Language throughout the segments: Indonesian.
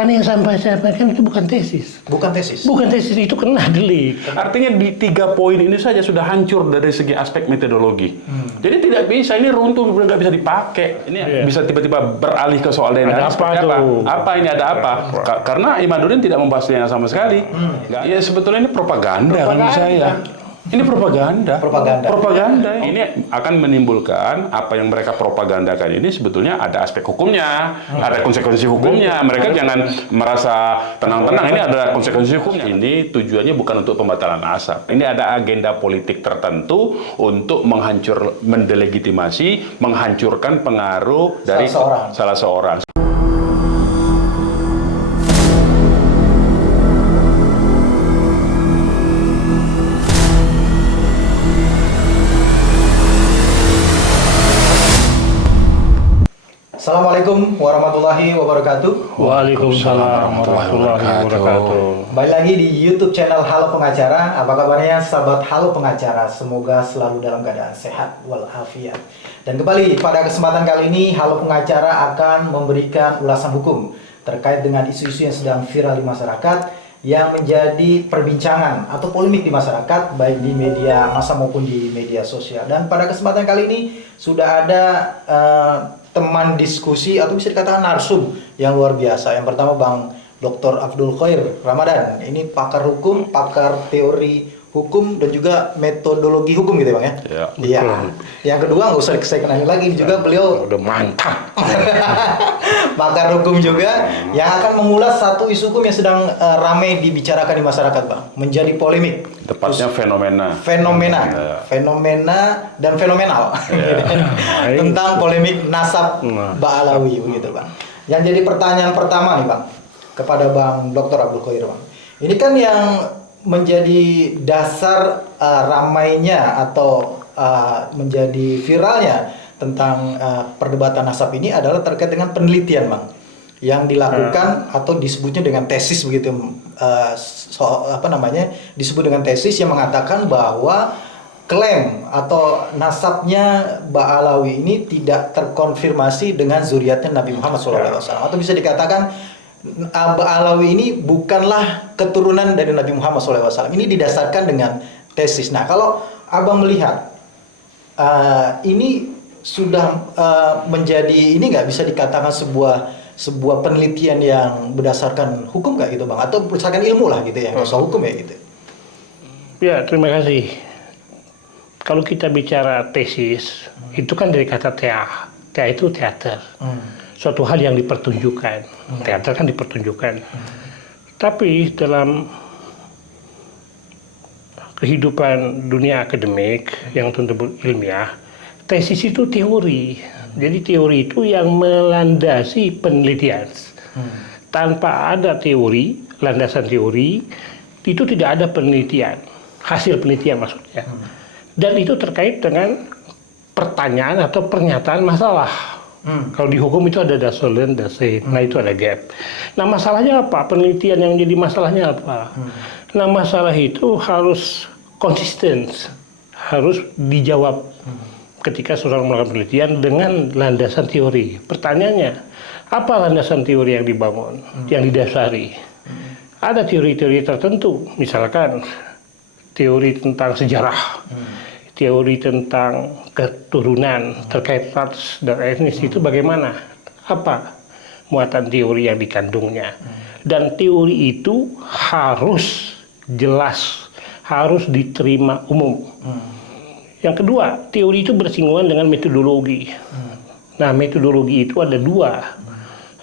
Karena yang saya sampaikan itu bukan tesis. Bukan tesis? Bukan tesis, itu kena delik. Artinya di 3 poin ini saja sudah hancur dari segi aspek metodologi. Jadi tidak bisa, ini runtuh, nggak bisa dipakai. Ini bisa tiba-tiba beralih ke soal DNA. Ada apa tuh? Apa ini ada apa? Karena Imaduddin tidak membahas DNA sama sekali. Ya sebetulnya ini propaganda menurut saya. Ini propaganda. Ini akan menimbulkan apa yang mereka propagandakan ini sebetulnya ada aspek hukumnya, ada konsekuensi hukumnya. Mereka jangan merasa tenang-tenang, ini ada konsekuensi hukumnya. Ini tujuannya bukan untuk pembatalan ASAP. Ini ada agenda politik tertentu untuk mendelegitimasi, menghancurkan pengaruh dari salah seorang. Assalamualaikum warahmatullahi wabarakatuh. Waalaikumsalam warahmatullahi wabarakatuh. Kembali lagi di YouTube channel Halo Pengacara. Apa kabarnya sahabat Halo Pengacara? Semoga selalu dalam keadaan sehat walafiat. Dan kembali pada kesempatan kali ini Halo Pengacara akan memberikan ulasan hukum terkait dengan isu-isu yang sedang viral di masyarakat yang menjadi perbincangan atau polemik di masyarakat baik di media massa maupun di media sosial. Dan pada kesempatan kali ini sudah ada teman diskusi atau bisa dikatakan narsum yang luar biasa. Yang pertama Bang Dr. Abdul Khoir Ramadan. Ini pakar hukum, pakar teori hukum dan juga metodologi hukum gitu ya Bang ya? Iya. Yang kedua nggak usah saya kenalin lagi, juga beliau Udah mantap. pakar hukum juga yang akan mengulas satu isu hukum yang sedang ramai dibicarakan di masyarakat Bang. Menjadi polemik. Tepatnya fenomena dan fenomenal tentang polemik nasab Ba'alawi begitu Bang. Yang jadi pertanyaan pertama nih Bang kepada Bang Dr. Abdul Khoir Bang. Ini kan yang menjadi dasar ramainya atau menjadi viralnya tentang perdebatan nasab ini adalah terkait dengan penelitian Bang yang dilakukan atau disebutnya dengan tesis begitu, disebut dengan tesis yang mengatakan bahwa klaim atau nasabnya Ba'alawi ini tidak terkonfirmasi dengan zuriatnya Nabi Muhammad SAW, atau bisa dikatakan Ba'alawi ini bukanlah keturunan dari Nabi Muhammad SAW. Ini didasarkan dengan tesis. Nah, kalau Abang melihat ini sudah menjadi, ini nggak bisa dikatakan sebuah penelitian yang berdasarkan hukum nggak gitu Bang? Atau berdasarkan ilmu lah gitu ya, soal hukum ya gitu. Ya, terima kasih. Kalau kita bicara tesis, itu kan dari kata tea. Tea itu teater. Suatu hal yang dipertunjukkan. Teater kan dipertunjukkan. Tapi dalam kehidupan dunia akademik yang tentu ilmiah, tesis itu teori. Jadi teori itu yang melandasi penelitian. Tanpa ada teori, landasan teori, itu tidak ada penelitian. Hasil penelitian maksudnya. Dan itu terkait dengan pertanyaan atau pernyataan masalah. Kalau di hukum itu ada dasolen, daset, nah itu ada gap. Nah masalahnya apa? Penelitian yang jadi masalahnya apa? Nah masalah itu harus konsisten, harus dijawab ketika seorang melakukan penelitian dengan landasan teori. Pertanyaannya, apa landasan teori yang dibangun, yang didasari? Ada teori-teori tertentu, misalkan teori tentang sejarah, teori tentang keturunan terkait ras dan etnis itu bagaimana? Apa muatan teori yang dikandungnya? Dan teori itu harus jelas, harus diterima umum. Yang kedua, teori itu bersinggungan dengan metodologi. Nah, metodologi itu ada dua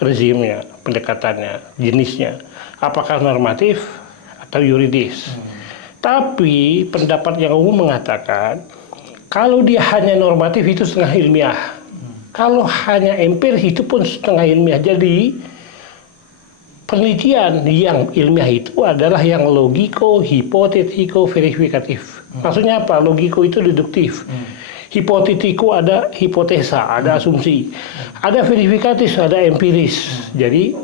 rezimnya, pendekatannya, jenisnya. Apakah normatif atau yuridis. Tapi pendapat yang umum mengatakan, kalau dia hanya normatif itu setengah ilmiah. Kalau hanya empiris itu pun setengah ilmiah. Jadi, penelitian yang ilmiah itu adalah yang logiko, hipotetiko, verifikatif. Maksudnya apa? Logiko itu deduktif. Hipotetiko ada hipotesa, ada asumsi. Ada verifikatif, ada empiris. Jadi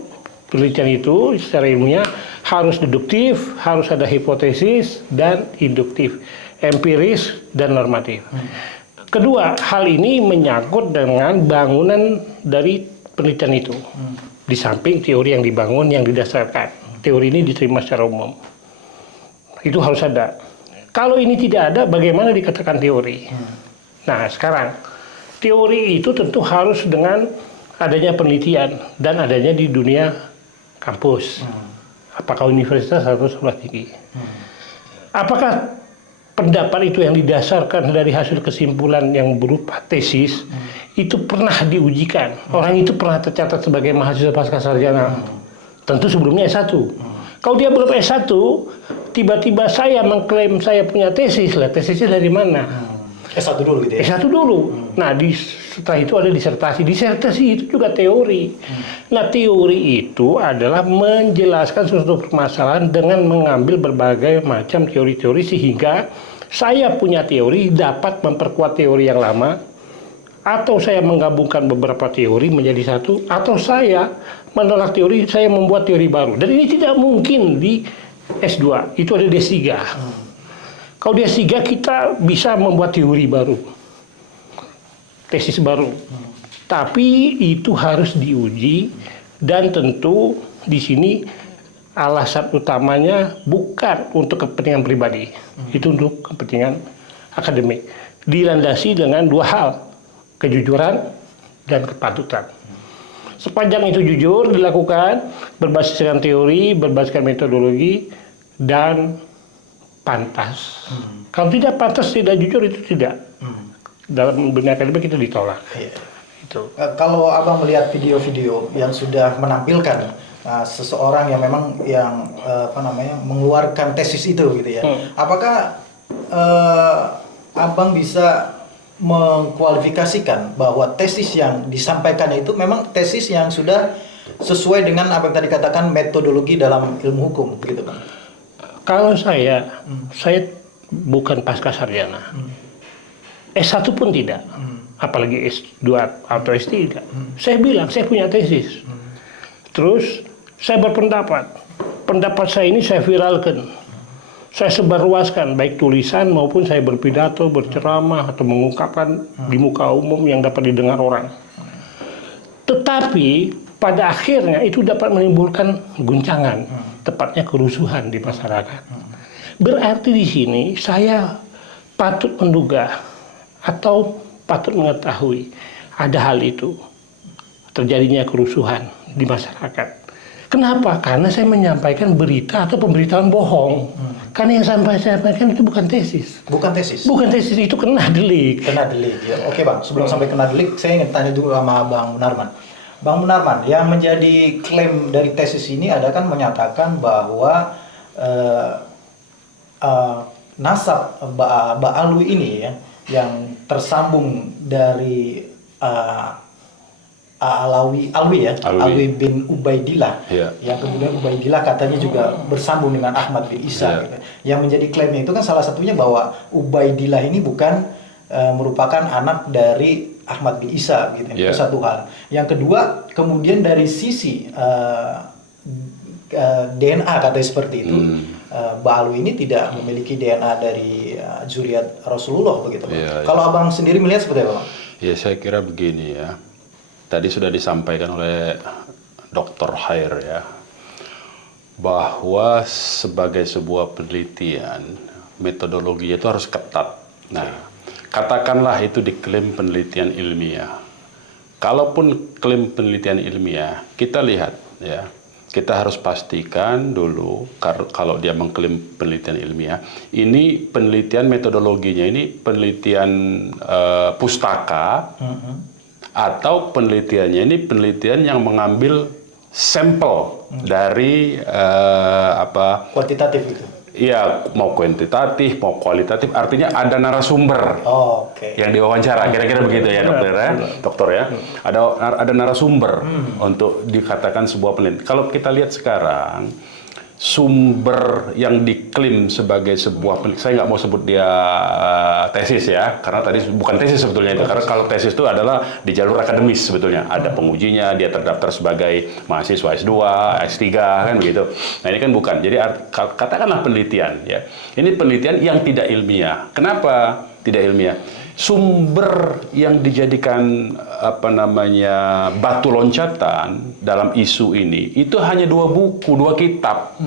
penelitian itu secara ilmiah harus deduktif, harus ada hipotesis dan induktif, empiris dan normatif. Kedua, hal ini menyangkut dengan bangunan dari penelitian itu. Di samping teori yang dibangun yang didasarkan. Teori ini diterima secara umum. Itu harus ada. Kalau ini tidak ada, bagaimana dikatakan teori? Nah, sekarang teori itu tentu harus dengan adanya penelitian dan adanya di dunia kampus. Apakah universitas atau sekolah tinggi? Apakah pendapat itu yang didasarkan dari hasil kesimpulan yang berupa tesis itu pernah diujikan? Orang itu pernah tercatat sebagai mahasiswa pasca sarjana. Tentu sebelumnya S1. Kalau dia belum S1, tiba-tiba saya mengklaim saya punya tesis lah. Tesisnya dari mana? S1 dulu gitu ya? S1 dulu. Nah, setelah itu ada disertasi. Disertasi itu juga teori. Nah, teori itu adalah menjelaskan suatu permasalahan dengan mengambil berbagai macam teori-teori sehingga saya punya teori dapat memperkuat teori yang lama, atau saya menggabungkan beberapa teori menjadi satu, atau saya menolak teori, saya membuat teori baru. Dan ini tidak mungkin di S2, itu ada D3. Kalau D3 kita bisa membuat teori baru, tesis baru. Tapi itu harus diuji dan tentu di sini alasan utamanya bukan untuk kepentingan pribadi, itu untuk kepentingan akademik. Dilandasi dengan dua hal, kejujuran dan kepatutan. Sepanjang itu jujur dilakukan, berbasiskan teori, berbasiskan metodologi, dan pantas. Kalau tidak pantas, tidak jujur, itu tidak. Dalam dunia akademik itu ditolak. Itu. Kalau Abang melihat video-video yang sudah menampilkan seseorang yang memang mengeluarkan tesis itu gitu ya, apakah Abang bisa mengkualifikasikan bahwa tesis yang disampaikan itu memang tesis yang sudah sesuai dengan apa yang tadi katakan metodologi dalam ilmu hukum, begitu Bang? Kalau saya bukan pasca sarjana. S1 pun tidak. Apalagi S2 atau S3. Saya bilang, saya punya tesis. Terus, saya berpendapat. Pendapat saya ini saya viralkan. Saya sebarluaskan, baik tulisan maupun saya berpidato, berceramah, atau mengungkapkan di muka umum yang dapat didengar orang. Tetapi, pada akhirnya itu dapat menimbulkan guncangan. Tepatnya kerusuhan di masyarakat. Berarti di sini saya patut menduga atau patut mengetahui ada hal itu, terjadinya kerusuhan di masyarakat. Kenapa? Karena saya menyampaikan berita atau pemberitaan bohong. Karena yang saya sampaikan itu bukan tesis. Bukan tesis? Bukan tesis, itu kena delik. Kena delik, ya. Oke Bang, sebelum sampai kena delik, saya ingin tanya dulu sama Bang Munarman. Bang Munarman, yang menjadi klaim dari tesis ini ada kan menyatakan bahwa nasab Ba'alwi ini ya, yang tersambung dari Alwi bin Ubaidillah, yang kemudian Ubaidillah katanya juga bersambung dengan Ahmad bin Isa. Gitu. Yang menjadi klaimnya itu kan salah satunya bahwa Ubaidillah ini bukan merupakan anak dari Ahmad bin Isa, gitu. Itu satu hal. Yang kedua, kemudian dari sisi DNA katanya seperti itu, Ba'alwi ini tidak memiliki DNA dari zuriat Rasulullah, begitu. Kalau Abang sendiri melihat seperti apa, Bang? Ya, saya kira begini ya. Tadi sudah disampaikan oleh Dr. Khair ya, bahwa sebagai sebuah penelitian, metodologinya itu harus ketat. Nah, katakanlah itu diklaim penelitian ilmiah. Kalaupun klaim penelitian ilmiah, kita lihat ya, kita harus pastikan dulu kalau dia mengklaim penelitian ilmiah, ini penelitian metodologinya ini penelitian pustaka, atau penelitiannya ini penelitian yang mengambil sampel dari kuantitatif itu. Iya, mau kuantitatif, mau kualitatif, artinya ada narasumber yang diwawancara, kira-kira begitu ya dokter ya. Ada narasumber untuk dikatakan sebuah penelitian. Kalau kita lihat sekarang, sumber yang diklaim sebagai sebuah penelitian, saya nggak mau sebut dia tesis ya, karena tadi bukan tesis sebetulnya itu, karena kalau tesis itu adalah di jalur akademis sebetulnya, ada pengujinya, dia terdaftar sebagai mahasiswa S2, S3 kan begitu. Nah ini kan bukan, jadi katakanlah penelitian ya, ini penelitian yang tidak ilmiah. Kenapa tidak ilmiah? sumber yang dijadikan batu loncatan dalam isu ini itu hanya 2 buku, 2 kitab.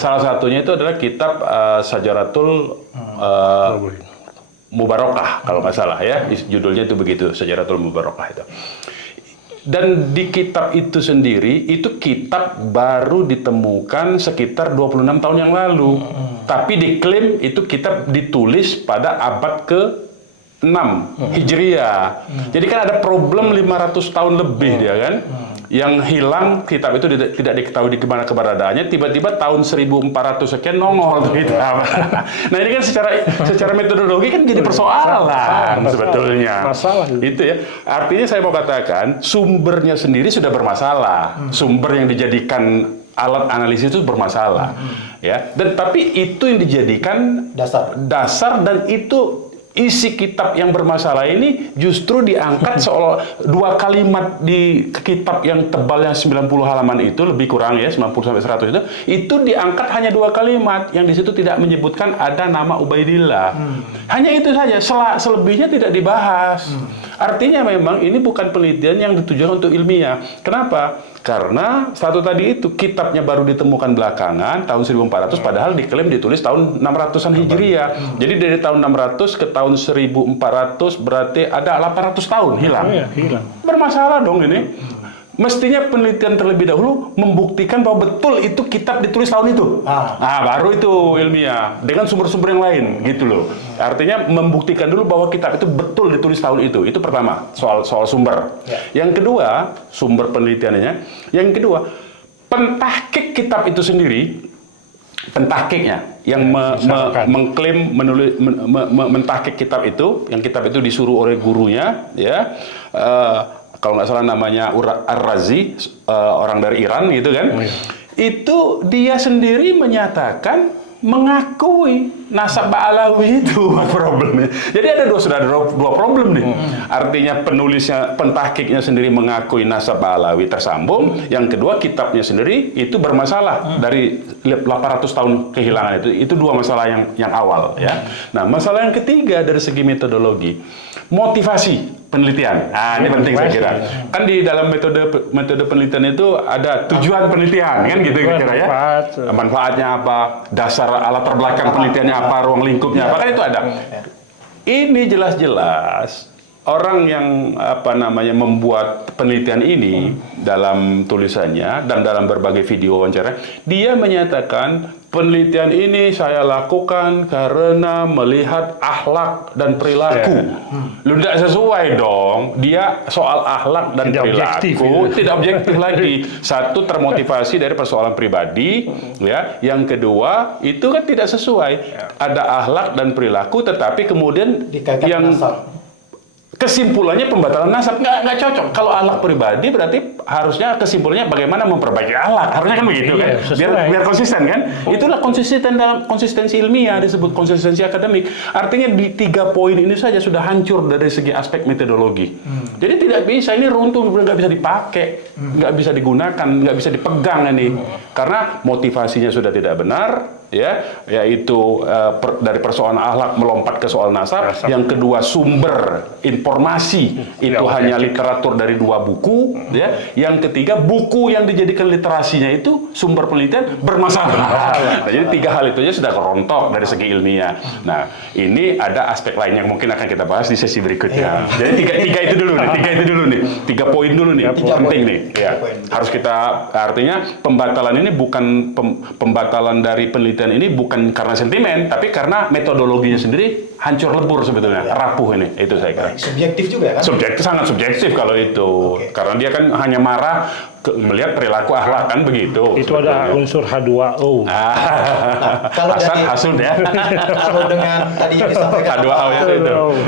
Salah satunya itu adalah kitab Sajaratul Mubarakah kalau nggak salah ya, judulnya itu begitu, Sajaratul Mubarakah itu. Dan di kitab itu sendiri, itu kitab baru ditemukan sekitar 26 tahun yang lalu. Tapi diklaim itu kitab ditulis pada abad ke-6 Hijriah. Jadi kan ada problem 500 tahun lebih dia kan. Yang hilang kitab itu tidak diketahui di mana keberadaannya, tiba-tiba tahun 1400 sekian nongol kitab. Nah ini kan secara metodologi kan jadi persoalan sebetulnya. Masalah. Itu ya. Artinya saya mau katakan sumbernya sendiri sudah bermasalah. Sumber yang dijadikan alat analisis itu bermasalah. Ya. Dan tapi itu yang dijadikan dasar dan itu isi kitab yang bermasalah ini justru diangkat seolah 2 kalimat di kitab yang tebal yang 90 halaman itu, lebih kurang ya 90 sampai 100 itu diangkat hanya 2 kalimat yang di situ tidak menyebutkan ada nama Ubaidillah. Hanya itu saja, selebihnya tidak dibahas. Artinya memang ini bukan penelitian yang ditujukan untuk ilmiah. Kenapa? Karena satu tadi itu kitabnya baru ditemukan belakangan tahun 1400 padahal diklaim ditulis tahun 600-an Hijriah. Jadi dari tahun 600 ke tahun 1400 berarti ada 800 tahun hilang. Hilang. Bermasalah dong ini. Mestinya penelitian terlebih dahulu membuktikan bahwa betul itu kitab ditulis tahun itu. Baru itu ilmiah dengan sumber-sumber yang lain gitu loh. Artinya membuktikan dulu bahwa kitab itu betul ditulis tahun itu. Itu pertama, soal sumber. Yang kedua, sumber penelitiannya. Yang kedua, pentahkik kitab itu sendiri, pentahkiknya yang mengklaim mentahkik kitab itu, yang kitab itu disuruh oleh gurunya, ya. Kalau nggak salah namanya Ar-Razi, orang dari Iran gitu kan. Itu dia sendiri menyatakan mengakui nasab Ba'alawi itu problemnya. Jadi ada dua problem nih. Artinya penulisnya, pentahkiknya sendiri mengakui nasab Ba'alawi tersambung. Yang kedua kitabnya sendiri itu bermasalah dari 800 tahun kehilangan itu. Itu 2 masalah yang awal ya. Nah, masalah yang ketiga dari segi metodologi, motivasi penelitian. Ini penting saya kira. Kan di dalam metode penelitian itu ada tujuan penelitian, kan gitu kira-kira ya. Manfaatnya apa, dasar alat terbelakang penelitiannya apa, ruang lingkupnya apa, kan itu ada. Ini jelas-jelas orang yang membuat penelitian ini dalam tulisannya dan dalam berbagai video wawancara, dia menyatakan penelitian ini saya lakukan karena melihat akhlak dan perilaku. Lu tidak sesuai dong. Dia soal akhlak dan perilaku tidak objektif lagi. Satu, termotivasi dari persoalan pribadi, ya. Yang kedua, itu kan tidak sesuai. Ada akhlak dan perilaku, tetapi kemudian dikaitkan yang kesimpulannya pembatalan nasab, nggak cocok. Kalau akhlak pribadi berarti harusnya kesimpulannya bagaimana memperbaiki akhlak, harusnya kan begitu kan? Biar konsisten kan? Itulah konsisten dalam konsistensi ilmiah, disebut konsistensi akademik. Artinya di 3 poin ini saja sudah hancur dari segi aspek metodologi. Jadi tidak bisa, ini runtuh, nggak bisa dipakai, nggak bisa digunakan, nggak bisa dipegang ini, karena motivasinya sudah tidak benar. Ya, yaitu dari persoalan akhlak melompat ke soal nasab. Yang kedua, sumber informasi itu hanya literatur dari 2 buku. Ya. Yang ketiga, buku yang dijadikan literasinya itu sumber penelitian bermasalah. Nah, jadi 3 hal itu aja sudah kerontok dari segi ilmiah. Nah, ini ada aspek lain yang mungkin akan kita bahas di sesi berikutnya. Jadi tiga itu dulu nih, 3 poin dulu nih, penting nih. Ya. Harus kita, artinya pembatalan ini bukan pembatalan dari penelitian ini bukan karena sentimen, tapi karena metodologinya sendiri hancur lebur sebetulnya, rapuh ini. Itu saya kira. Subjektif juga kan? Subjektif, sangat subjektif kalau itu. Karena dia kan hanya marah melihat perilaku akhlak kan begitu. Itu sebetulnya ada unsur H2O. Kalau dari hasil ya. Kalau dengan tadi yang disampaikan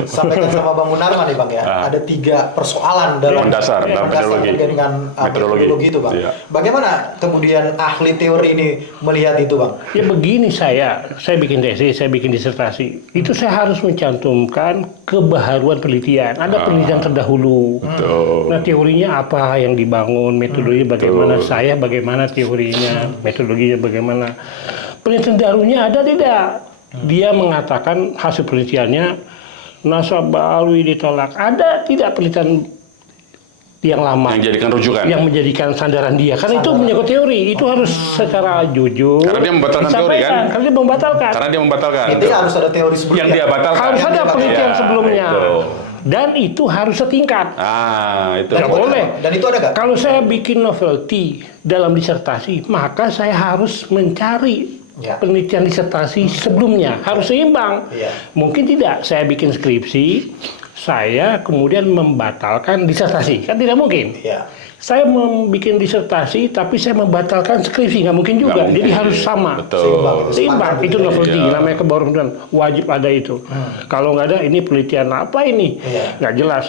sampaikan sama Bang Munarman nih Bang ya, ada 3 persoalan dalam dasar metodologi. Dengan metodologi itu Bang. Iya. Bagaimana kemudian ahli teori ini melihat itu Bang? Ya begini, saya bikin tesis, saya bikin disertasi. Itu saya harus mencantumkan kebaharuan penelitian. Ada penelitian terdahulu. Nah, teorinya apa yang dibangun, metodologi bagaimana, saya bagaimana teorinya, metodologinya bagaimana. Penelitian darunya ada tidak? Dia mengatakan hasil penelitiannya nasabah alwi ditolak. Ada tidak penelitian yang lama Yang jadikan rujukan. yang menjadikan sandaran dia? Karena itu menyangkut teori, itu harus secara jujur. Karena dia membatalkan teori kan? Karena dia membatalkan. Karena dia membatalkan. Itu harus ada teori sebelumnya. Yang dia batalkan. Harus Yang ada dia penelitian batalkan. sebelumnya. Itu. Dan itu harus setingkat. Itu. Nggak itu ada, boleh. Dan itu ada nggak? Kalau saya bikin novelty dalam disertasi, maka saya harus mencari Ya. penelitian disertasi sebelumnya. Harus seimbang. Iya. Mungkin tidak saya bikin skripsi, saya kemudian membatalkan disertasi. Kan tidak mungkin. Iya. Saya membuat disertasi, tapi saya membatalkan skripsi. Nggak mungkin juga. Nggak mungkin. Jadi harus sama. Betul. Seimbang, itu sepakat. novelty, Iya. namanya kebaruan, wajib ada itu. Kalau nggak ada, ini penelitian apa ini? Iya. Nggak jelas.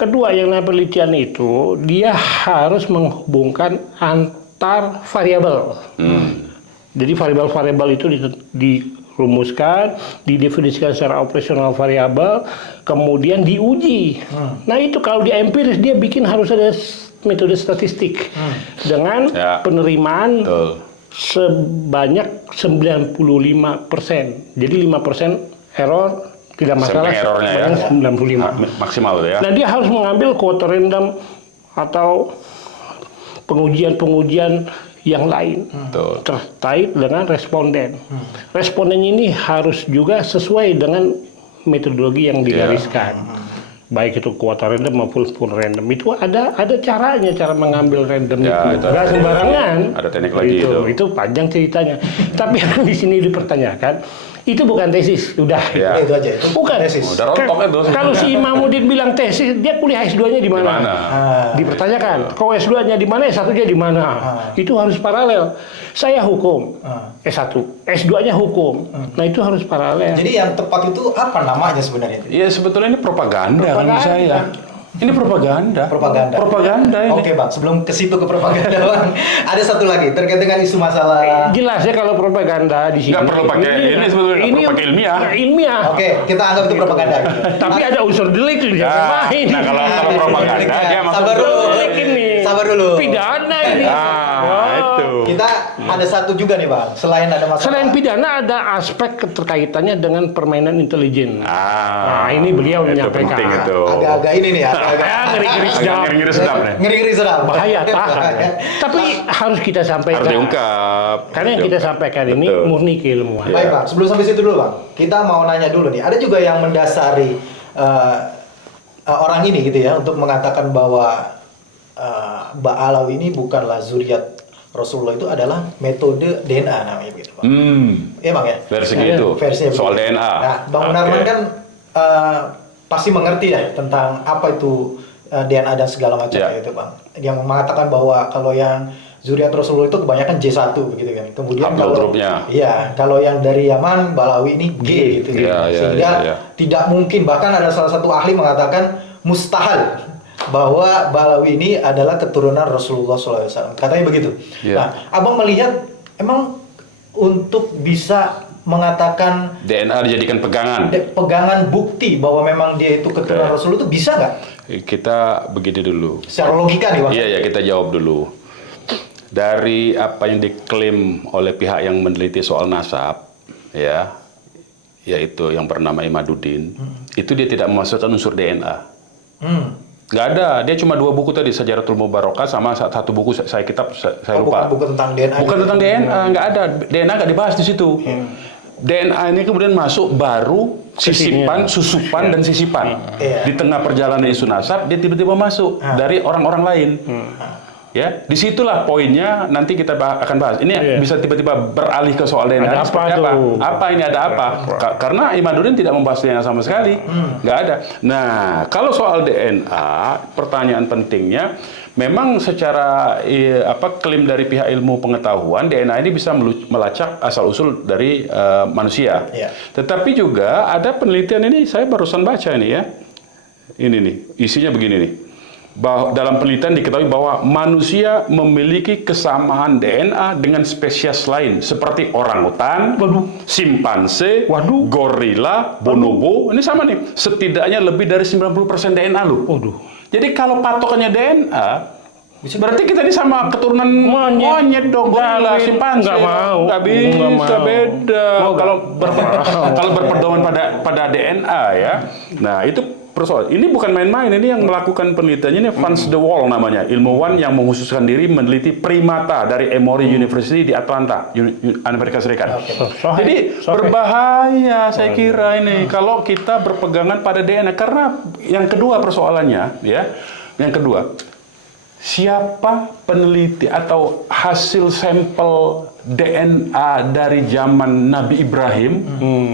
Kedua, yang namanya penelitian itu, dia harus menghubungkan antar variabel. Jadi variabel-variabel itu dirumuskan, didefinisikan secara operasional variabel, kemudian diuji. Nah itu kalau di empiris, dia bikin harus ada metode statistik dengan Ya. penerimaan Betul. sebanyak 95%. Jadi 5% error tidak masalah. Sampling errornya ya. sebanyak 95. Maksimal ya. Nah dia harus mengambil kuota random atau pengujian-pengujian yang lain Betul. terkait dengan responden. Responden ini harus juga sesuai dengan metodologi yang digariskan. Baik itu kuota random maupun full random, itu ada caranya, cara mengambil random Ya, itu. itu Nggak ada sembarangan. ada teknik lagi itu. Itu panjang ceritanya. Tapi yang di sini dipertanyakan, itu bukan tesis, udah. Ya. Itu aja. Itu Bukan. tesis. Udah rontok itu. Kalau si Imamudin bilang tesis, dia kuliah S2-nya di mana? Di mana? Dipertanyakan. Kalau S2-nya di mana, S1-nya di mana? Itu harus paralel. Saya hukum, S1, S2-nya hukum. Nah, itu harus paralel. Jadi yang tepat itu apa namanya sebenarnya itu? Iya sebetulnya ini propaganda kan menurut saya. Ini propaganda. Propaganda. Propaganda ini. Oke bang, sebelum ke situ ke propaganda bang, ada satu lagi terkait dengan isu masalah. Jelas ya kalau propaganda di sini. Nggak perlu pakai ini sebetulnya, nggak perlu pakai ilmiah. Ilmiah. Oke, kita anggap itu propaganda. Tapi ada unsur delik di Ya, main. nah kalau propaganda dia masuk Sabar dulu. Delik ini. Sabar dulu. Pidana ini. itu. Kita ada satu juga nih bang, selain ada masalah. Selain pidana ada aspek keterkaitannya dengan permainan intelijen. Nah, ini beliau itu menyampaikan. penting itu. Agak-agak ini nih, agak-agak Ngeri-ngeri Agak sedap. ngeri-ngeri sedap nih. ngeri-ngeri sedap. Bahaya tahan. Tapi harus kita sampaikan. Harus diungkap. Karena yang kita sampaikan ini Betul. murni keilmuan. Baik bang, sebelum sampai situ dulu bang, kita mau nanya dulu nih. Ada juga yang mendasari orang ini gitu ya untuk mengatakan bahwa Mbak Alawi ini bukanlah zuriat Rasulullah, itu adalah metode DNA namanya gitu bang. Iya bang ya. Versinya Iya, itu. Versinya Soal begitu. DNA. Nah, Bang Oke. Munarman kan pasti mengerti ya tentang apa itu DNA dan segala macam Ya. itu bang. Yang mengatakan bahwa kalau yang zuriat Rasulullah itu kebanyakan J1 begitu kan. Kemudian Haplogrupnya. iya, kalau yang dari Yaman Balawi ini G gitu. Iya, iya, Sehingga iya. tidak mungkin, bahkan ada salah satu ahli mengatakan mustahil bahwa Balawi ini adalah keturunan Rasulullah SAW. Katanya begitu. Iya. Nah, abang melihat emang untuk bisa mengatakan DNA dijadikan pegangan. pegangan bukti bahwa memang dia itu keturunan Oke. Rasul itu bisa nggak? Kita begini dulu. Secara logika nih bang. Iya ya, kita jawab dulu. Dari apa yang diklaim oleh pihak yang meneliti soal nasab, ya, yaitu yang bernama Imaduddin, itu dia tidak memasukkan unsur DNA. Nggak ada, dia cuma 2 buku tadi, Sajaratul Mubarakah sama satu buku saya lupa. Bukan tentang DNA. Bukan tentang DNA, nggak ada. DNA nggak dibahas di situ. DNA ini kemudian masuk baru sisipan, susupan, dan sisipan. Iya. Di tengah perjalanan isu nasab, dia tiba-tiba masuk dari orang-orang lain. Ya, disitulah poinnya nanti kita akan bahas. Ini bisa tiba-tiba beralih ke soal DNA. Ada Seperti apa apa? tuh? Apa ini ada apa? Karena Imaduddin tidak membahas DNA sama sekali, nggak ada. Nah, kalau soal DNA, pertanyaan pentingnya, memang secara klaim dari pihak ilmu pengetahuan, DNA ini bisa melacak asal usul dari manusia. Iya. Tetapi juga ada penelitian ini, saya barusan baca ini ya. Ini nih, isinya begini nih. Bahwa dalam penelitian diketahui bahwa manusia memiliki kesamaan DNA dengan spesies lain seperti orangutan, simpanse, gorila, bonobo. Ini sama nih, setidaknya lebih dari 90% DNA loh. Jadi kalau patokannya DNA, Berarti kita ini sama keturunan monyet dong, gorila, simpanse. Nggak mau. Nggak bisa, beda. Kalau berpedoman pada DNA ya. Nah, itu persoalan. Ini bukan main-main, ini yang melakukan penelitiannya ini Vance de Waal namanya, ilmuwan yang mengkhususkan diri meneliti primata dari Emory University di Atlanta, Amerika Serikat. Jadi berbahaya saya kira ini kalau kita berpegangan pada DNA, karena yang kedua persoalannya ya, yang kedua, siapa peneliti atau hasil sampel DNA dari zaman Nabi Ibrahim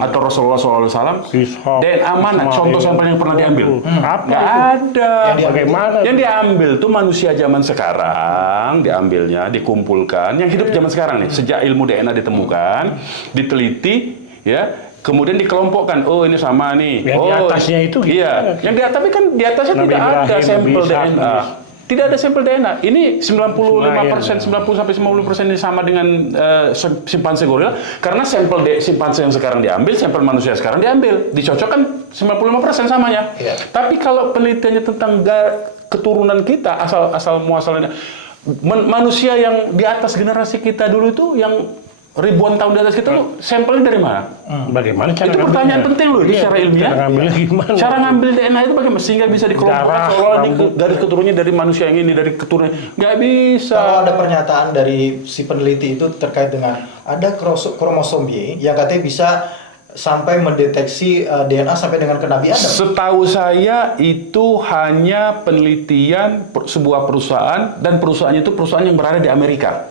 atau Rasulullah SAW? DNA mana? Contoh sampel yang pernah diambil? Nggak ada. Bagaimana? Yang diambil tuh manusia zaman sekarang, diambilnya, dikumpulkan. Yang hidup zaman sekarang nih, sejak ilmu DNA ditemukan, diteliti, ya. Kemudian dikelompokkan, oh ini sama nih. Yang di atasnya itu iya. Yang di atas, tapi kan di atasnya Nabi tidak ada Ibrahim, sampel Ishak, DNA. Tidak ada sampel DNA. Ini 95%, 90-50% ini sama dengan simpanse gorila. Karena sampel simpanse yang sekarang diambil, sampel manusia sekarang diambil. Dicocokkan 95% samanya. Iya. Tapi kalau penelitiannya tentang keturunan kita, asal muasalnya, manusia yang di atas generasi kita dulu itu, yang ribuan tahun di atas kita tuh sampelnya dari mana? Bagaimana cara Itu pertanyaan penting loh ini secara ilmiah. Cara ngambilnya gimana? Cara ngambil DNA itu bagaimana sehingga bisa dikelompokkan seolah garis keturunannya dari manusia yang ini, dari keturunan. Nggak bisa. Kalau ada pernyataan dari si peneliti itu terkait dengan ada kromosom Y yang katanya bisa sampai mendeteksi DNA sampai dengan ke Nabi Adam. Setahu saya itu hanya penelitian sebuah perusahaan, dan perusahaannya itu perusahaan yang berada di Amerika.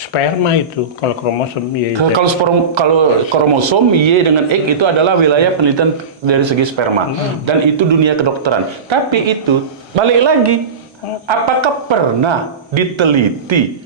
Sperma itu, kalau kromosom Y. Kalau kromosom Y dengan X itu adalah wilayah penelitian dari segi sperma, dan itu dunia kedokteran. Tapi itu balik lagi, apakah pernah diteliti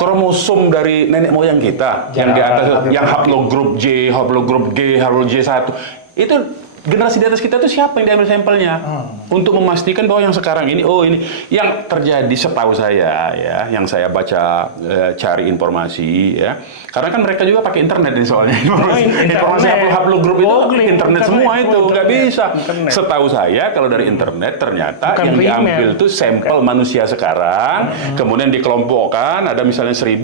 kromosom dari nenek moyang kita yang di atas, yang haplogrup J, haplogrup G, haplogrup J1 itu? Generasi di atas kita itu siapa yang diambil sampelnya untuk memastikan bahwa yang sekarang ini, oh ini yang terjadi setahu saya ya, yang saya baca cari informasi ya, karena kan mereka juga pakai internet nih soalnya informasi haplogrup itu internet semua itu nggak bisa. Setahu saya kalau dari internet ternyata yang diambil itu sampel manusia sekarang, kemudian dikelompokkan ada misalnya 1000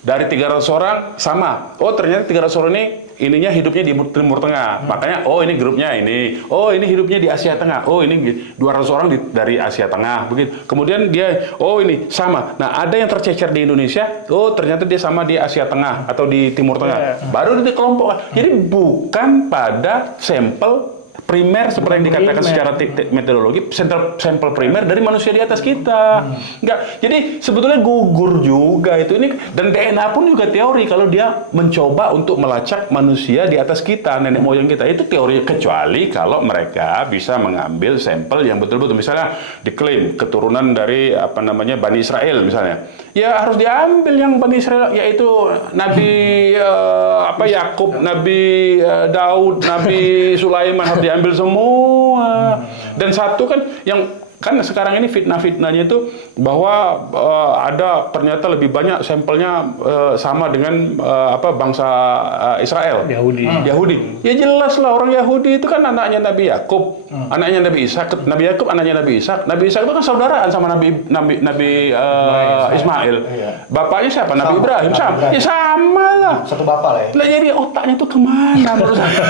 dari 300 orang sama. Oh ternyata 300 orang ini ininya hidupnya di Timur Tengah. Makanya oh ini grupnya ini. Oh ini hidupnya di Asia Tengah. Oh ini 200 orang dari Asia Tengah. Begitu. Kemudian dia oh ini sama. Nah, ada yang tercecer di Indonesia. Oh ternyata dia sama di Asia Tengah atau di Timur Tengah. Baru dikelompokkan. Jadi bukan pada sampel primer seperti yang dikatakan secara metodologi, sampel primer dari manusia di atas kita. Enggak. Jadi sebetulnya gugur juga itu ini, dan DNA pun juga teori kalau dia mencoba untuk melacak manusia di atas kita, nenek moyang kita. Itu teori, kecuali kalau mereka bisa mengambil sampel yang betul-betul misalnya diklaim keturunan dari Bani Israel misalnya. Ya harus diambil yang Bani Israel, yaitu Nabi Yakub, Nabi Daud, Nabi Sulaiman, harus diambil semua. Dan satu kan yang kan sekarang ini fitnah-fitnahnya itu bahwa ada ternyata lebih banyak sampelnya sama dengan bangsa Israel, Yahudi. Ya jelas lah, orang Yahudi itu kan anaknya Nabi Yakub, anaknya Nabi Ishak, Nabi Yakub anaknya Nabi Ishak. Nabi Ishak itu kan saudaraan sama Nabi Ismail. Bapaknya siapa? Nabi Ibrahim. Sama. Ya sama lah. Satu bapak lah ya. Nah, jadi otaknya itu kemana menurut saya?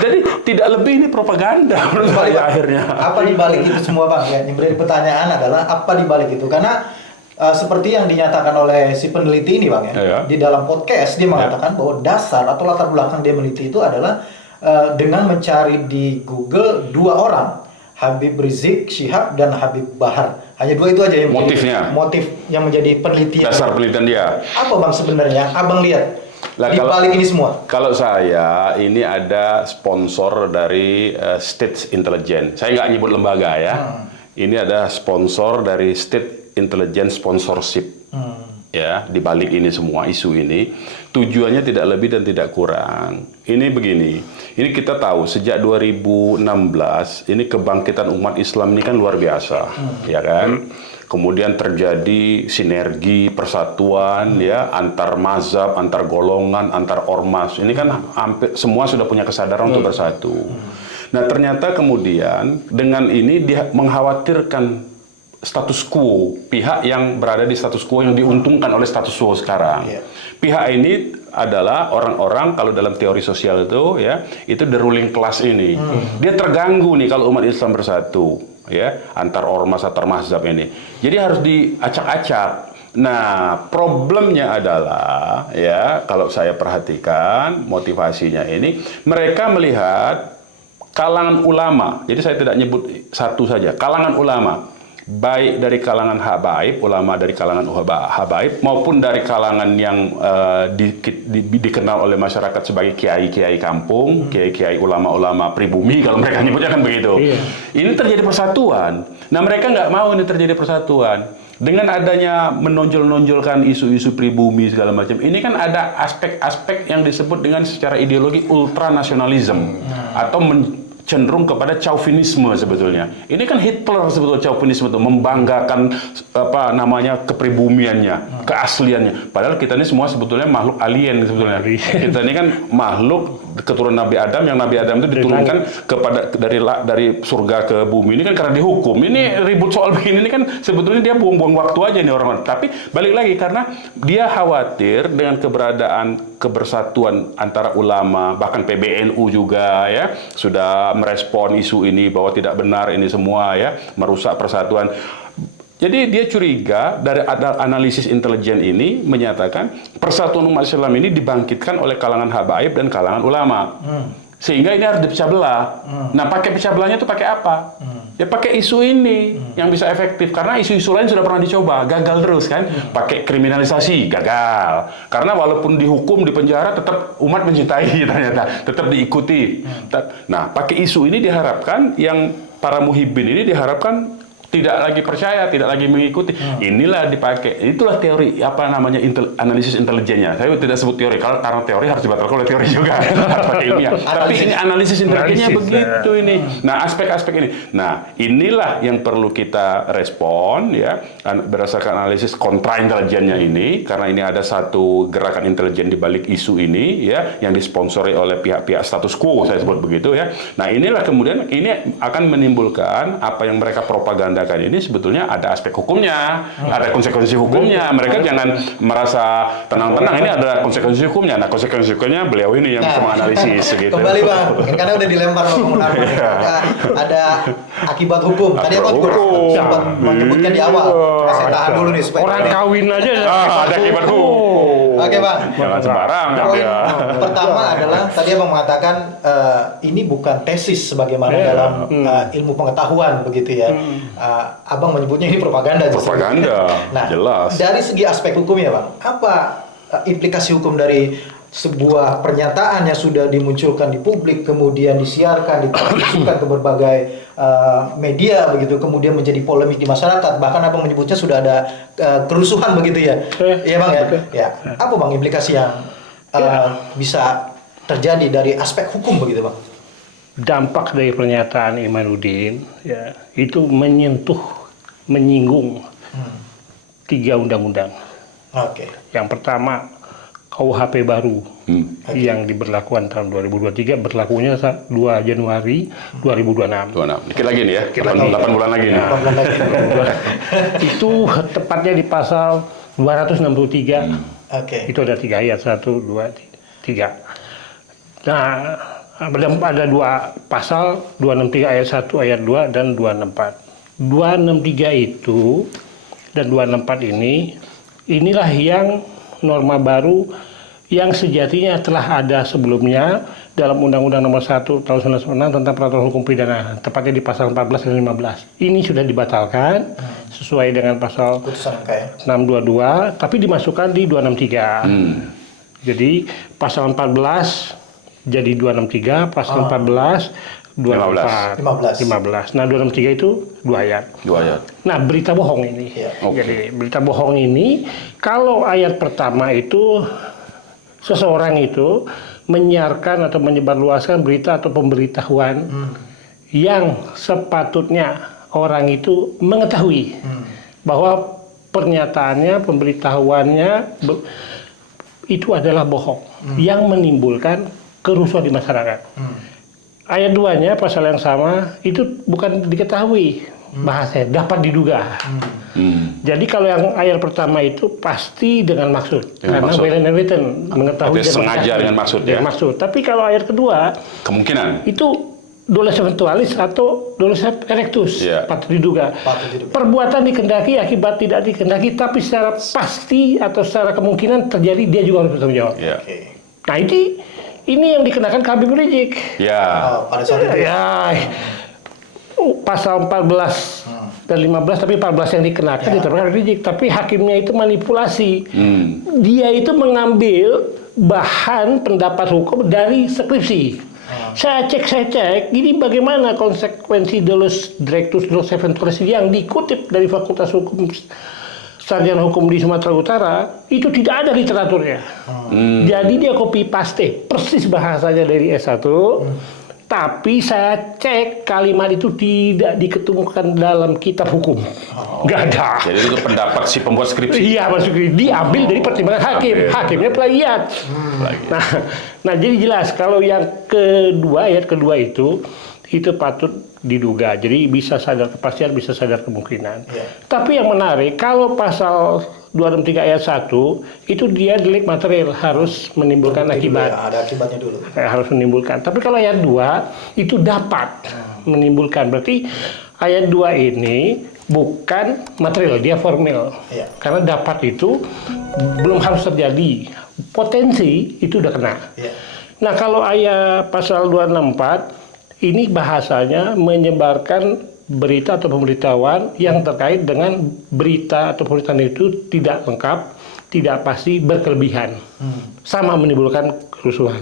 Jadi tidak lebih ini propaganda menurut saya akhirnya. Apa di balik itu semua, Bang? Ya, yang menjadi pertanyaan adalah apa di balik itu? Karena seperti yang dinyatakan oleh si peneliti ini, Bang, di dalam podcast dia mengatakan bahwa dasar atau latar belakang dia meneliti itu adalah dengan mencari di Google 2 orang, Habib Rizik Syihab dan Habib Bahar. Hanya 2 itu aja yang motif yang menjadi penelitian. Dasar penelitian dia. Apa, Bang, sebenarnya Abang lihat di balik ini semua? Kalau saya, ini ada sponsor dari State Intelligence. Saya nggak nyebut lembaga ya. Ini ada sponsor dari State Intelligence Sponsorship. Ya, di balik ini semua isu ini, tujuannya tidak lebih dan tidak kurang. Ini begini, ini kita tahu sejak 2016 ini kebangkitan umat Islam ini kan luar biasa, ya kan? Kemudian terjadi sinergi, persatuan, ya, antar mazhab, antar golongan, antar ormas. Ini kan hampir semua sudah punya kesadaran untuk bersatu. Nah, ternyata kemudian dengan ini dia mengkhawatirkan status quo, pihak yang berada di status quo yang diuntungkan oleh status quo sekarang. Pihak ini adalah orang-orang kalau dalam teori sosial itu ya, itu the ruling class ini. Dia terganggu nih kalau umat Islam bersatu ya, antar ormas antar mazhab ini. Jadi harus diacak-acak. Nah, problemnya adalah ya, kalau saya perhatikan motivasinya ini, mereka melihat kalangan ulama. Jadi saya tidak nyebut satu saja, kalangan ulama. Baik dari kalangan habaib, ulama dari kalangan habaib, maupun dari kalangan yang dikenal oleh masyarakat sebagai kiai-kiai kampung, kiai-kiai ulama-ulama pribumi, kalau mereka nyebutnya kan begitu. Ini terjadi persatuan. Nah, mereka nggak mau ini terjadi persatuan. Dengan adanya menonjol-nonjolkan isu-isu pribumi segala macam, ini kan ada aspek-aspek yang disebut dengan secara ideologi ultranasionalisme atau cenderung kepada chauvinisme sebetulnya. Ini kan Hitler sebetulnya chauvinisme itu, membanggakan apa namanya kepribumiannya, keasliannya. Padahal kita ini semua sebetulnya makhluk alien sebetulnya. Kita ini kan makhluk keturunan Nabi Adam, yang Nabi Adam itu diturunkan kepada dari surga ke bumi. Ini kan karena dihukum. Ini ribut soal begini ini kan sebetulnya dia buang-buang waktu aja nih orang-orang. Tapi balik lagi karena dia khawatir dengan kebersatuan antara ulama, bahkan PBNU juga ya sudah merespon isu ini bahwa tidak benar ini semua ya, merusak persatuan. Jadi dia curiga dari analisis intelijen ini menyatakan persatuan umat Islam ini dibangkitkan oleh kalangan habaib dan kalangan ulama. Sehingga ini harus dipecah belah. Nah, pakai pecah belahnya itu pakai apa? Ya pakai isu ini yang bisa efektif, karena isu-isu lain sudah pernah dicoba, gagal terus kan. Pakai kriminalisasi, gagal. Karena walaupun dihukum, dipenjara, tetap umat mencintai ternyata, tetap diikuti. Nah, pakai isu ini diharapkan yang para muhibbin ini diharapkan tidak lagi percaya, tidak lagi mengikuti. Inilah dipakai. Itulah teori apa namanya analisis intelijennya. Saya tidak sebut teori karena teori harus dibatalkan oleh teori juga. Harus pakai ilmiah. Tapi ini analisis intelijennya begitu ini. Nah, aspek-aspek ini. Nah, inilah yang perlu kita respon ya berdasarkan analisis kontra intelijennya ini, karena ini ada satu gerakan intelijen di balik isu ini ya yang disponsori oleh pihak-pihak status quo, saya sebut begitu ya. Nah, inilah kemudian ini akan menimbulkan apa yang mereka propaganda ini sebetulnya ada aspek hukumnya, ada konsekuensi hukumnya. Mereka jangan merasa tenang-tenang, ini ada konsekuensi hukumnya. Nah, konsekuensi hukumnya beliau ini yang bisa menganalisis gitu. Kembali Bang, karena udah dilempar penggunaan ada akibat hukum. Tadi apa sempat menyebutkan di awal. Saya tahan dulu nih supaya orang kawin aja ada akibat hukum. Oke Bang. Jangan sembarang. Pertama adalah tadi Abang mengatakan ini bukan tesis sebagaimana dalam ilmu pengetahuan begitu ya. Abang menyebutnya ini propaganda. Propaganda, nah, jelas. Dari segi aspek hukumnya Bang, apa implikasi hukum dari sebuah pernyataan yang sudah dimunculkan di publik, kemudian disiarkan, ditransmisikan ke berbagai media begitu, kemudian menjadi polemik di masyarakat, bahkan Abang menyebutnya sudah ada kerusuhan begitu ya. Iya Bang ya? Ya. Apa Bang implikasi yang bisa terjadi dari aspek hukum begitu Bang? Dampak dari pernyataan Imanuddin ya, itu menyinggung 3 undang-undang. Yang pertama KUHP baru yang diberlakukan tahun 2023, berlakunya 2 Januari 2026. Dikit lagi nih ya, 8 bulan lagi nih. Itu tepatnya di pasal 263. Itu ada 3 ayat, 1, 2, 3. Nah, ada 2 pasal, 263 ayat 1, ayat 2, dan 264. 263 itu dan 264 inilah yang norma baru yang sejatinya telah ada sebelumnya dalam Undang-Undang Nomor 1 Tahun 1996 tentang Peraturan Hukum Pidana, tepatnya di pasal 14 dan 15. Ini sudah dibatalkan sesuai dengan pasal 622, tapi dimasukkan di 263. Jadi pasal 14 jadi 263, pasal 14, 264, 15. Nah, 263 itu 2 ayat. 2 ayat. Nah, berita bohong ini. Jadi, berita bohong ini, kalau ayat pertama itu, seseorang itu menyiarkan atau menyebarluaskan berita atau pemberitahuan yang sepatutnya orang itu mengetahui bahwa pernyataannya, pemberitahuannya itu adalah bohong yang menimbulkan kerusuhan di masyarakat. Ayat 2-nya pasal yang sama itu bukan diketahui bahasanya, dapat diduga. Jadi kalau yang ayat pertama itu pasti dengan maksud. Karena well and written, mengetahui Itu sengaja dengan maksud ya. Maksud. Tapi kalau ayat kedua Kemungkinan. itu dolus eventualis atau dolus erectus, patut diduga. Perbuatan dikendaki akibat tidak dikendaki, tapi secara pasti atau secara kemungkinan terjadi, dia juga harus bertanggung jawab. Nah ini yang dikenakan Habib Rizik. Pada saat itu. Pasal 14 dan 15, tapi 14 yang dikenakan diterapkan Rizik, tapi hakimnya itu manipulasi. Dia itu mengambil bahan pendapat hukum dari skripsi. Saya cek, ini bagaimana konsekuensi dolus directus dolus eventualis yang dikutip dari Fakultas Hukum Sarjana Hukum di Sumatera Utara, itu tidak ada literaturnya. Jadi dia copy paste, persis bahasanya dari S1, tapi saya cek kalimat itu tidak diketemukan dalam kitab hukum. Nggak ada. Jadi itu pendapat si pembuat skripsi. Iya, maksudnya diambil dari pertimbangan hakim. Hakimnya plagiat. Nah, jadi jelas kalau yang kedua, ayat kedua itu patut diduga. Jadi bisa sadar kepastian, bisa sadar kemungkinan. Tapi yang menarik, kalau pasal 263 ayat 1 itu dia delik material, harus menimbulkan akibat. Ada akibatnya dulu. Harus menimbulkan. Tapi kalau ayat 2 itu dapat menimbulkan. Berarti ayat 2 ini bukan material, dia formil. Karena dapat itu belum harus terjadi. Potensi itu udah kena. Nah, kalau ayat pasal 264 ini bahasanya menyebarkan berita atau pemberitahuan yang terkait dengan berita atau pemberitaan itu tidak lengkap, tidak pasti, berkelebihan, sama menimbulkan kerusuhan.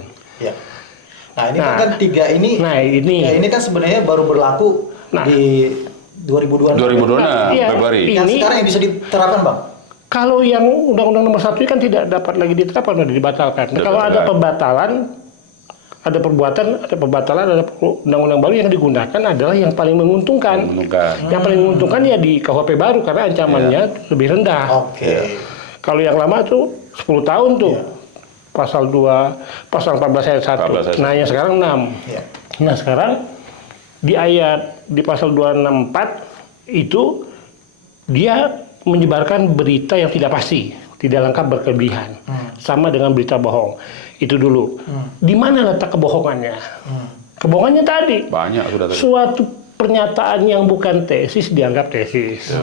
Nah ini kan tiga ini kan sebenarnya baru berlaku di 2026 Februari. Yang sekarang yang bisa diterapkan, Bang? Kalau yang Undang-Undang Nomor 1 kan tidak dapat lagi diterapkan, sudah dibatalkan. Kalau ada pembatalan, ada pembatalan, ada undang-undang baru yang digunakan adalah yang paling menguntungkan. Yang paling menguntungkan ya di KUHP baru karena ancamannya lebih rendah. Kalau yang lama tuh 10 tahun tuh. Pasal 14 ayat 1. Nah, yang sekarang 6. Nah, sekarang di pasal 264 itu dia menyebarkan berita yang tidak pasti, tidak lengkap, berkelebihan. Sama dengan berita bohong. Itu dulu. Di mana letak kebohongannya? Kebohongannya tadi. Banyak sudah tadi. Suatu pernyataan yang bukan tesis dianggap tesis.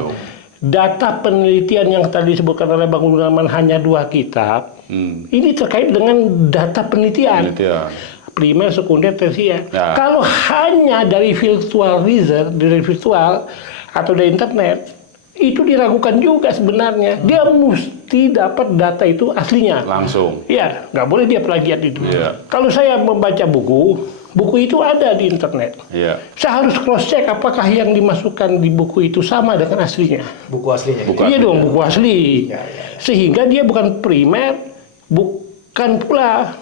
Data penelitian yang tadi disebutkan oleh Bang Gunawan hanya 2 kitab. Ini terkait dengan data penelitian. Primer, sekunder, tersier. Kalau hanya dari virtual research, dari virtual atau dari internet, itu diragukan juga sebenarnya. Dia mesti dapat data itu aslinya. Langsung. Ya, nggak boleh dia plagiat itu. Kalau saya membaca buku itu ada di internet. Saya harus cross check apakah yang dimasukkan di buku itu sama dengan aslinya. Buku aslinya. Iya dong, buku asli. Sehingga dia bukan primer, bukan pula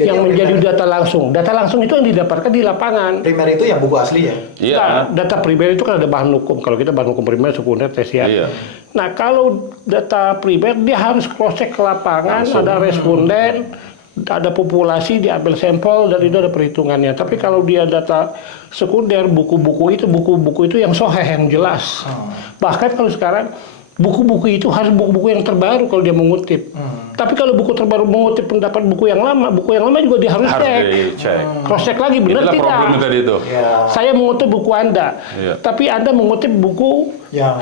yang menjadi data langsung. Data langsung itu yang didapatkan di lapangan. Primer itu yang buku asli ya? Nah, data primer itu kan ada bahan hukum. Kalau kita bahan hukum primer, sekunder, tersier. Nah, kalau data primer dia harus cross check ke lapangan, ada responden, ada populasi, diambil sampel, dan itu ada perhitungannya. Tapi kalau dia data sekunder, buku-buku itu yang sahih, yang jelas. Bahkan kalau sekarang buku-buku itu harus buku-buku yang terbaru kalau dia mengutip. Tapi kalau buku terbaru mengutip pendapat buku yang lama juga dia harus cek. Cross check lagi, benar tidak? Problem tadi itu. Saya mengutip buku Anda, tapi Anda mengutip buku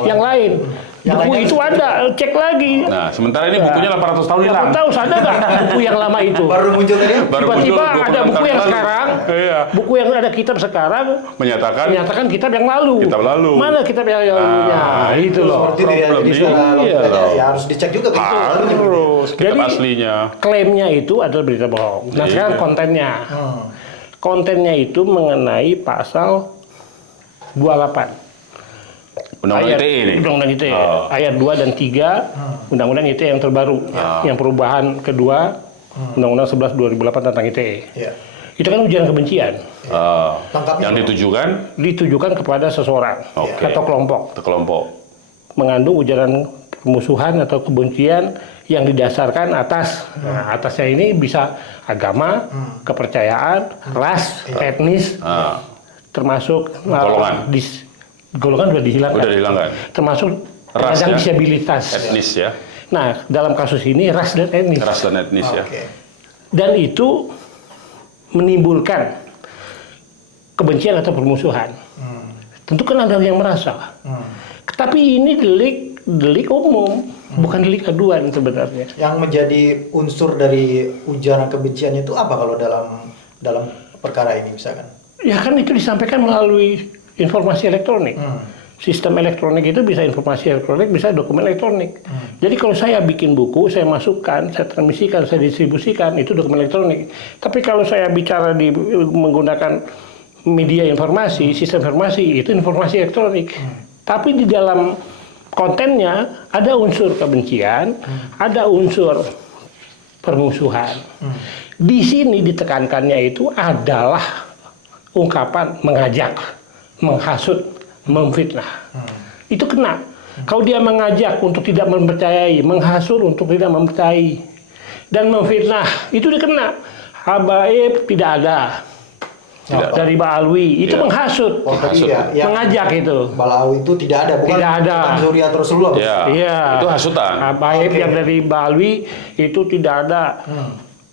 yang lain. Buku itu Anda cek lagi. Nah, sementara ini bukunya 800 tahun hilang. 800 tahun, ada nggak buku yang lama itu? Baru muncul tadi. Tiba-tiba ada buku yang sekarang, buku yang ada kitab sekarang menyatakan kitab yang lalu. Mana kitab yang lalunya? Itu loh. Seperti itu ya. Jadi harus dicek juga begitu. Harus. Kitab aslinya. Klaimnya itu adalah berita bohong. Nah, sekarang kontennya. Kontennya itu mengenai pasal 28. Undang-undang ITE ini. Undang-undang ITE. Ayat 2 dan 3 Undang-undang ITE yang terbaru. Yang perubahan kedua Undang-undang 11 2008 tentang ITE. Itu kan ujaran kebencian. Yang ditujukan kepada seseorang atau kelompok. Mengandung ujaran kemusuhan atau kebencian yang didasarkan atas atasnya ini bisa agama, kepercayaan, ras, etnis, termasuk golongan sudah dihilangkan. Udah dihilangkan. Termasuk Ras, penyandang ya? disabilitas. Etnis ya. Nah, dalam kasus ini ras dan etnis. Ras dan etnis ya. Oke. Dan itu menimbulkan kebencian atau permusuhan. Tentu kan ada yang merasa. Tapi ini delik umum, bukan delik aduan sebenarnya. Yang menjadi unsur dari ujaran kebencian itu apa kalau dalam perkara ini misalkan? Ya kan itu disampaikan melalui informasi elektronik. Sistem elektronik itu bisa informasi elektronik, bisa dokumen elektronik. Jadi kalau saya bikin buku, saya masukkan, saya transmisikan, saya distribusikan, itu dokumen elektronik. Tapi kalau saya bicara menggunakan media informasi, sistem informasi, itu informasi elektronik. Tapi di dalam kontennya ada unsur kebencian, ada unsur permusuhan. Di sini ditekankannya itu adalah ungkapan mengajak, menghasut, memfitnah. Itu kena. Kalau dia mengajak untuk tidak mempercayai, menghasut untuk tidak mempercayai, dan memfitnah, itu dikena. Habaib tidak ada. Dari Ba'alwi, itu menghasut, mengajak itu. Ba'alwi itu tidak ada, bukan tidak ada. Zuriat Rasulullah. Iya. Itu hasutan. Habaib yang dari Ba'alwi itu tidak ada.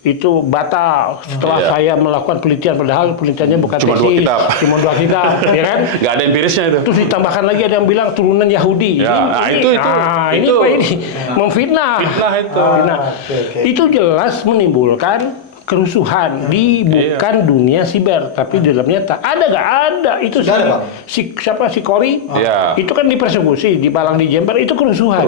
Itu batal. Setelah saya melakukan penelitian, padahal penelitiannya bukan cuma tesis, 2 kitab. cuma 2 kitab, ya kan? Nggak ada empirisnya itu. Terus ditambahkan lagi ada yang bilang turunan Yahudi. Ya, itu memfitnah. Fitnah itu. Itu jelas menimbulkan kerusuhan di bukan dunia siber, tapi di dalamnya tak ada, nggak ada. Itu si Kori, itu kan dipersekusi, dibalang di Jember, itu kerusuhan.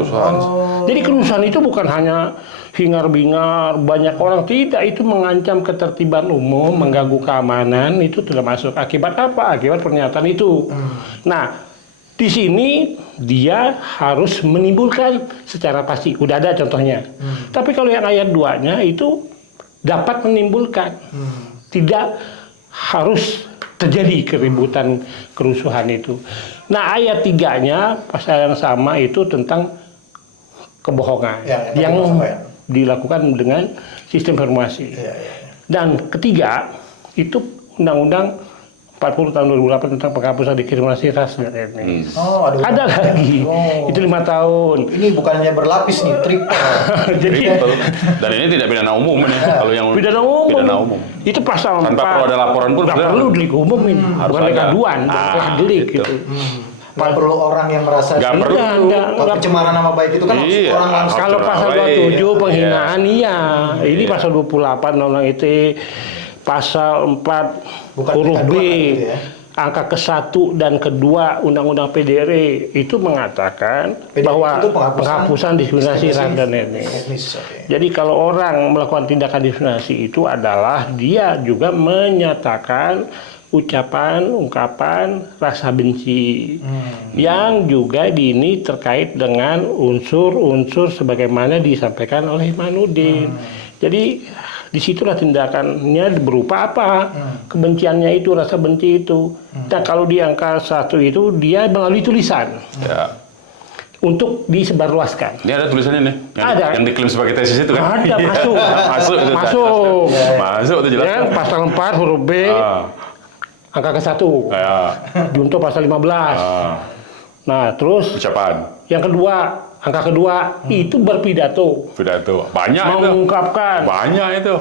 Jadi kerusuhan itu bukan hanya hingar-bingar banyak orang, tidak, itu mengancam ketertiban umum, mengganggu keamanan, itu tidak masuk. Akibat apa? Akibat pernyataan itu. Nah, di sini dia harus menimbulkan secara pasti. Udah ada contohnya. Tapi kalau yang ayat 2-nya itu dapat menimbulkan, tidak harus terjadi keributan kerusuhan itu. Nah, ayat 3-nya pasal yang sama itu tentang kebohongan yang dilakukan dengan sistem informasi. Dan ketiga itu Undang-Undang 40 tahun 2008 tentang penghapusan diskriminasi ras dan etnis. Ada lagi. Itu 5 tahun. Ini bukannya berlapis nih, triple. Jadi, dan ini tidak pidana umum ini. Kalau yang pidana umum. Itu pasal 4. Tanpa perlu ada laporan pun. Nggak perlu delik umum ini. Bukan delik aduan, bukan delik gitu. Nggak perlu orang yang merasa pencemaran nama baik itu kan orang langsung. Kalau pasal 27 penghinaan ini pasal 28 Undang-Undang ITE, pasal 4 huruf B, angka ke-1 dan ke-2 Undang-Undang PDRI itu mengatakan bahwa penghapusan diskriminasi ras dan etnis. Jadi kalau orang melakukan tindakan diskriminasi itu adalah dia juga menyatakan ucapan, ungkapan rasa benci yang juga ini terkait dengan unsur-unsur sebagaimana disampaikan oleh Imanuddin. Jadi disitulah tindakannya berupa apa? Kebenciannya itu, rasa benci itu. Nah, kalau di angka 1 itu dia melalui tulisan. Untuk disebarluaskan. Ini ada tulisannya nih. Yang diklaim sebagai tesis itu kan? Ada, masuk. Masuk itu jelas. Ya, pasal 4 huruf B. Angka ke-1. Junto pasal 15. Nah, terus ucapan. Yang kedua, angka kedua itu berpidato. Banyak mengungkapkan. Banyak itu.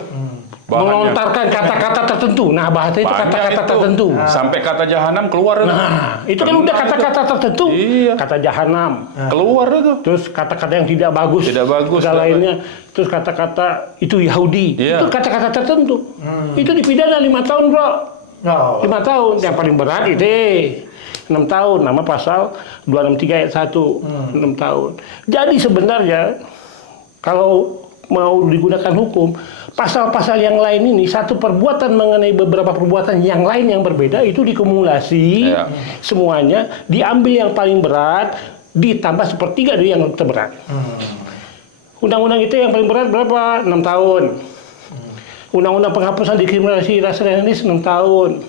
Melontarkan kata-kata tertentu. Nah, bahasa itu kata-kata tertentu. Sampai kata jahanam keluar. Nah, itu kan udah kata-kata tertentu. Kata jahanam keluar itu. Terus kata-kata yang tidak bagus. Lainnya. Terus kata-kata itu Yahudi. Itu kata-kata tertentu. Itu dipidana 5 tahun, bro. 5 tahun. Yang paling berat itu 6 tahun. Nama pasal 263 ayat 1. 6 tahun. Jadi sebenarnya kalau mau digunakan hukum, pasal-pasal yang lain ini satu perbuatan mengenai beberapa perbuatan yang lain yang berbeda itu dikumulasi, semuanya diambil yang paling berat ditambah sepertiga dari yang terberat. Undang-undang itu yang paling berat berapa? 6 tahun. Undang-undang penghapusan diskriminasi ras dan etnis 6 tahun.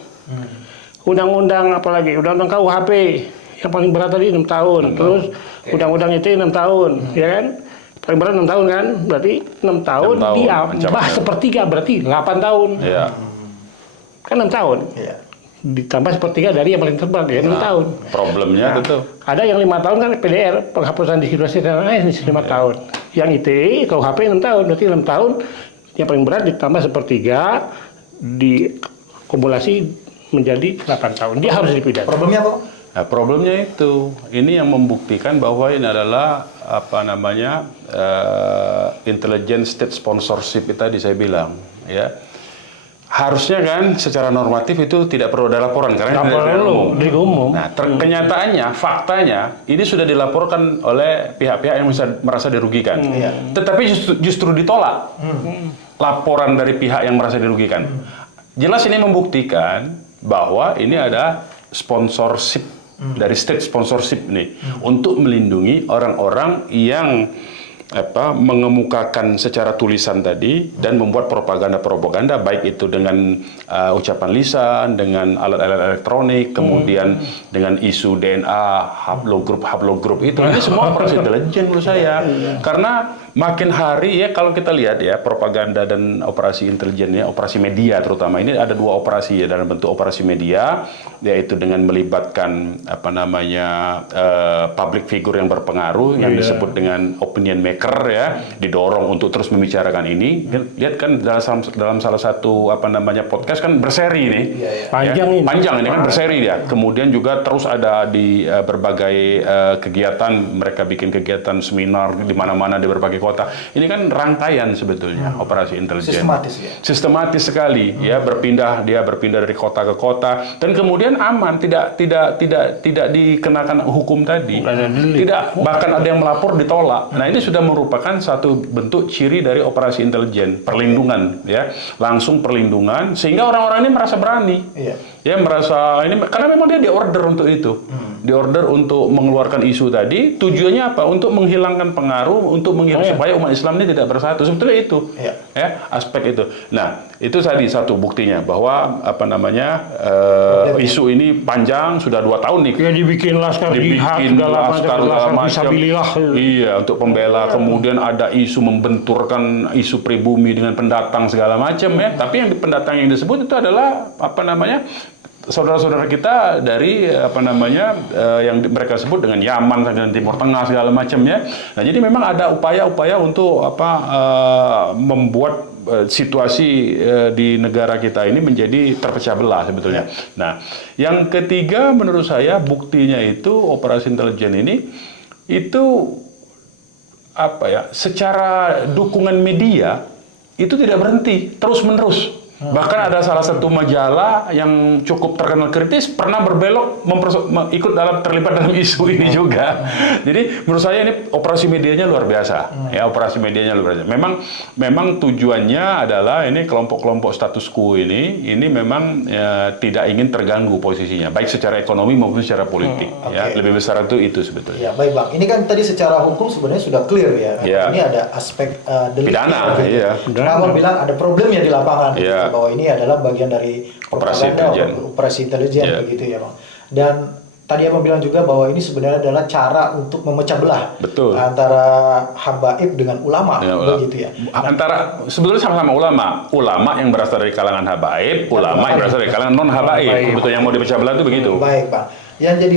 Undang-undang apalagi? Undang-undang KUHP yang paling berat tadi 6 tahun. Terus undang-undang itu 6 tahun, ya kan? Paling berat 6 tahun kan? Berarti 6 tahun ditambah sepertiga berarti 8 tahun. Kan 6 tahun. ditambah sepertiga dari yang paling tebal ya 6 tahun. Problemnya tentu. Ada yang 5 tahun kan PDR, penghapusan diskriminasi dan lain-lain 5 tahun. Yang ITE KUHP 6 tahun, berarti 6 tahun yang paling berat ditambah sepertiga dikumulasi menjadi 8 tahun. Dia harus dipidana. Problemnya apa? Nah, problemnya itu, ini yang membuktikan bahwa ini adalah intelligent state sponsorship itu tadi saya bilang, ya. Harusnya kan secara normatif itu tidak perlu ada laporan karena Tidak perlu diumum. Nah, kenyataannya, faktanya ini sudah dilaporkan oleh pihak-pihak yang merasa dirugikan. Tetapi justru ditolak laporan dari pihak yang merasa dirugikan. Jelas ini membuktikan bahwa ini ada sponsorship dari state sponsorship nih untuk melindungi orang-orang yang mengemukakan secara tulisan tadi dan membuat propaganda baik itu dengan ucapan lisan, dengan alat-alat elektronik, kemudian dengan isu DNA, haplogrup itu ini semua operasi intelijen menurut saya. Karena makin hari ya kalau kita lihat ya propaganda dan operasi intelijen ya, operasi media terutama ini ada 2 operasi ya dalam bentuk operasi media yaitu dengan melibatkan public figure yang berpengaruh yang disebut dengan opinion maker ya, didorong untuk terus membicarakan ini. Lihat kan dalam salah satu podcast kan berseri nih. Panjang ini kan berseri dia. Kemudian juga terus ada di berbagai kegiatan, mereka bikin kegiatan seminar di mana-mana di berbagai kota. Ini kan rangkaian sebetulnya operasi intelijen. Sistematis sekali ya, dia berpindah dari kota ke kota dan kemudian aman, tidak dikenakan hukum tadi. Tidak, bahkan ada yang melapor ditolak. Nah, ini sudah merupakan satu bentuk ciri dari operasi intelijen, perlindungan ya, langsung perlindungan sehingga orang-orang ini merasa berani. Ya merasa ini karena memang dia diorder untuk itu. Diorder untuk mengeluarkan isu tadi, tujuannya apa? Untuk menghilangkan pengaruh, supaya umat Islam ini tidak bersatu. Sebetulnya itu. Ya, aspek itu. Nah, itu tadi satu buktinya bahwa isu ini panjang sudah 2 tahun nih. Ya dibikin laskar jihad segala macam. Iya, untuk pembela. Kemudian ada isu membenturkan isu pribumi dengan pendatang segala macam ya. Tapi yang pendatang yang disebut itu adalah saudara-saudara kita dari yang mereka sebut dengan Yaman dan Timur Tengah segala macam ya. Nah, jadi memang ada upaya-upaya untuk membuat situasi di negara kita ini menjadi terpecah belah sebetulnya. Nah, yang ketiga menurut saya buktinya itu operasi intelijen ini itu secara dukungan media itu tidak berhenti, terus-menerus. Bahkan ada salah satu majalah yang cukup terkenal kritis pernah berbelok terlibat dalam isu ini juga. Jadi menurut saya ini operasi medianya luar biasa. Ya, operasi medianya luar biasa. Memang tujuannya adalah ini kelompok-kelompok status quo ini memang tidak ingin terganggu posisinya, baik secara ekonomi maupun secara politik. Ya, lebih besar itu sebetulnya. Ya, baik Bang. Ini kan tadi secara hukum sebenarnya sudah clear ya. Ini ada aspek delik pidana. Iya. Abang bilang ada problemnya di lapangan. Bahwa ini adalah bagian dari operasi intelijen begitu ya Bang. Dan tadi Abang bilang juga bahwa ini sebenarnya adalah cara untuk memecah belah antara habaib dengan ulama, begitu ya. Sebetulnya sama-sama ulama yang berasal dari kalangan habaib, ulama yang berasal dari kalangan non habaib. Betul, yang mau dipecah belah itu begitu. Baik Bang. Yang jadi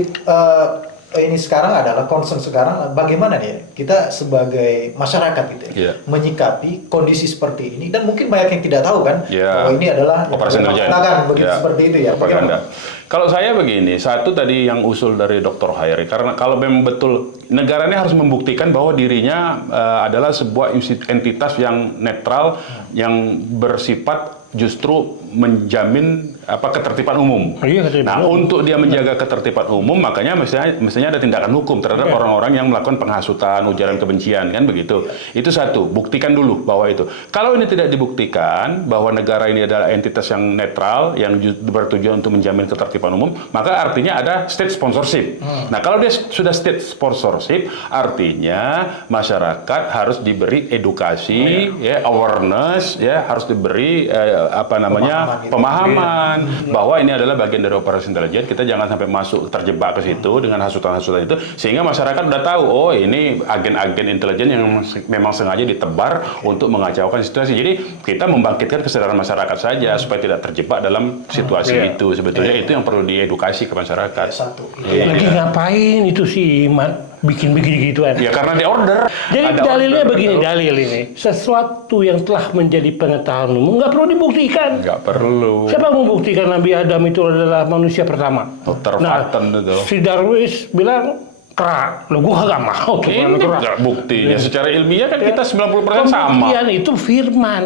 ini sekarang adalah concern sekarang bagaimana nih kita sebagai masyarakat gitu menyikapi kondisi seperti ini, dan mungkin banyak yang tidak tahu kan bahwa ini adalah operasi intelijen begitu seperti itu ya. Propaganda. Kalau saya begini, satu tadi yang usul dari Dr. Hairi, karena kalau memang betul negara ini harus membuktikan bahwa dirinya adalah sebuah entitas yang netral yang bersifat justru menjamin ketertiban umum. Nah, untuk dia menjaga ketertiban umum, makanya mestinya ada tindakan hukum terhadap orang-orang yang melakukan penghasutan, ujaran kebencian, kan begitu. Itu satu, buktikan dulu bahwa itu. Kalau ini tidak dibuktikan bahwa negara ini adalah entitas yang netral, yang bertujuan untuk menjamin ketertiban umum, maka artinya ada state sponsorship. Nah, kalau dia sudah state sponsorship, artinya masyarakat harus diberi edukasi, awareness plus ya harus diberi pemahaman bahwa ini adalah bagian dari operasi intelijen. Kita jangan sampai masuk terjebak ke situ dengan hasutan-hasutan itu, sehingga masyarakat udah tahu, oh ini agen-agen intelijen yang memang sengaja ditebar untuk mengacaukan situasi. Jadi kita membangkitkan kesadaran masyarakat saja supaya tidak terjebak dalam situasi itu. Sebetulnya itu yang perlu diedukasi ke masyarakat. Lagi ngapain itu si Iman bikin gituan? Ya karena di order. Jadi dalilnya begini, dalil ini sesuatu yang telah menjadi pengetahuan umum nggak perlu dibuktikan. Nggak perlu. Siapa yang membuktikan Nabi Adam itu adalah manusia pertama? Terfaten itu. Si Darwis bilang kera, lo gua nggak mau tuh Ini nggak buktinya. Secara ilmiah kan kita 90% sama. Pembuktian itu firman,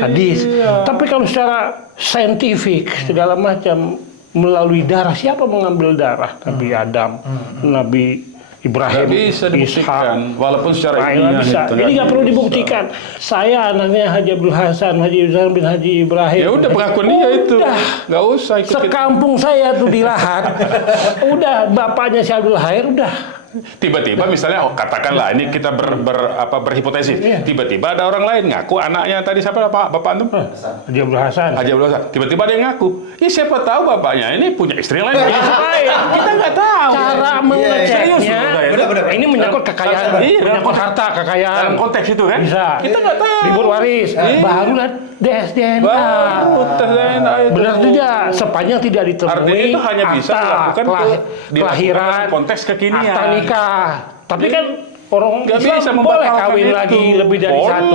hadis. Tapi kalau secara saintifik segala macam melalui darah, siapa mengambil darah? Nabi Adam, Nabi Ibrahim, Nggak bisa dibuktikan, walaupun secara ilmiah bisa. itu Jadi nggak perlu dibuktikan. Saya anaknya Haji Abdul Hasan, Haji Hasan bin Haji Ibrahim. Ya udah pengakuan dia itu, nggak usah ikut. Sekampung saya tuh di Lahat, udah bapaknya si Abdul Hair udah. Tiba-tiba misalnya, katakanlah ini kita berhipotesis. Tiba-tiba ada orang lain ngaku anaknya tadi siapa bapak antum? Haji Abdul Hasan. Haji Abdul Hasan. Tiba-tiba dia ngaku. Ya siapa tahu bapaknya ini punya istri lain. Kita nggak tahu. Cara mengeceknya, ini menyangkut kekayaan, Iya. menyangkut harta kekayaan. Dalam konteks itu kan? Bisa. Kita nggak tahu. Ribut waris. Barulah tes DNA. Baru tes DNA itu. Benar tidak? Sepanjang tidak ditemui. Artinya itu hanya bisa dilakukan kelahiran, konteks kekinian. akta nikah. Tapi kan orang nggak Islam bisa boleh membatalkan kawin itu. lagi lebih dari satu.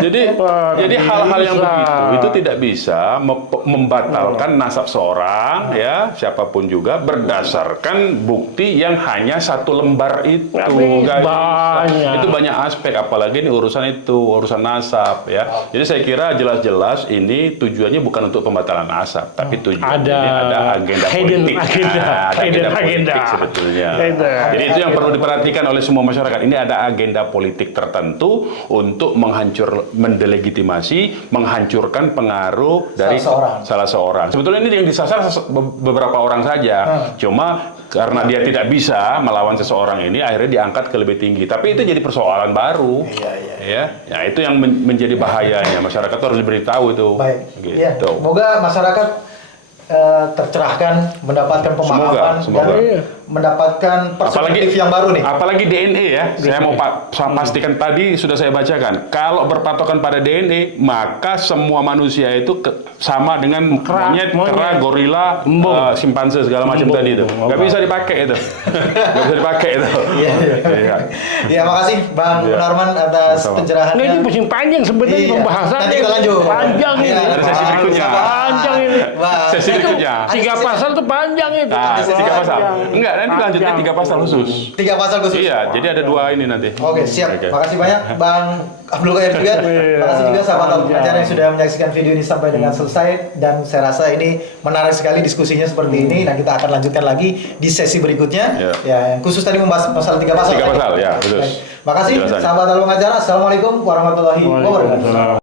Jadi hal-hal yang bisa. begitu itu tidak bisa membatalkan nasab seorang ya siapapun juga berdasarkan bukti yang hanya satu lembar itu. Nggak banyak. Itu banyak aspek, apalagi ini urusan nasab ya. Jadi saya kira jelas-jelas ini tujuannya bukan untuk pembatalan nasab, tapi tujuannya ada agenda politik. Ada agenda politik sebetulnya. Jadi itu yang perlu diperhatikan oleh semua masyarakat. Ini ada agenda politik tertentu untuk mendelegitimasi, menghancurkan pengaruh dari salah seorang. Sebetulnya ini yang disasar beberapa orang saja. Cuma karena dia tidak bisa melawan seseorang ini, akhirnya diangkat ke lebih tinggi. Tapi itu jadi persoalan baru. Ya, itu yang menjadi bahayanya. Masyarakat harus diberitahu itu. Baik. Gitu. Ya, semoga masyarakat tercerahkan, mendapatkan pemahaman dan mendapatkan perspektif yang baru nih. Apalagi DNA ya. Saya mau pastikan tadi sudah saya bacakan. Kalau berpatokan pada DNA, maka semua manusia itu sama dengan monyet, kera, gorila, simpanse segala macam tadi itu. Nggak bisa dipakai itu. Nggak bisa dipakai itu. Iya, makasih Bang Munarman atas pencerahannya. Ini pusing panjang sebenarnya pembahasannya. Nanti kita lanjut. Panjang ini. Ada sesi berikutnya. Panjang ini. Sesi berikutnya. 3 pasal tuh panjang itu. Nah, 3 pasal. Enggak, nanti lanjutnya 3 pasal khusus. 3 pasal khusus. Iya, jadi ada 2 ini nanti. Oke, siap. Makasih banyak Bang Abdul Qadir juga. Makasih juga sahabat pengacara yang sudah menyaksikan video ini sampai dengan selesai, dan saya rasa ini menarik sekali diskusinya seperti ini. Nah, kita akan lanjutkan lagi di sesi berikutnya. Ya, yang khusus tadi membahas pasal 3 pasal. 3 pasal, ya, khusus. Makasih sahabat pengacara. Assalamualaikum warahmatullahi wabarakatuh.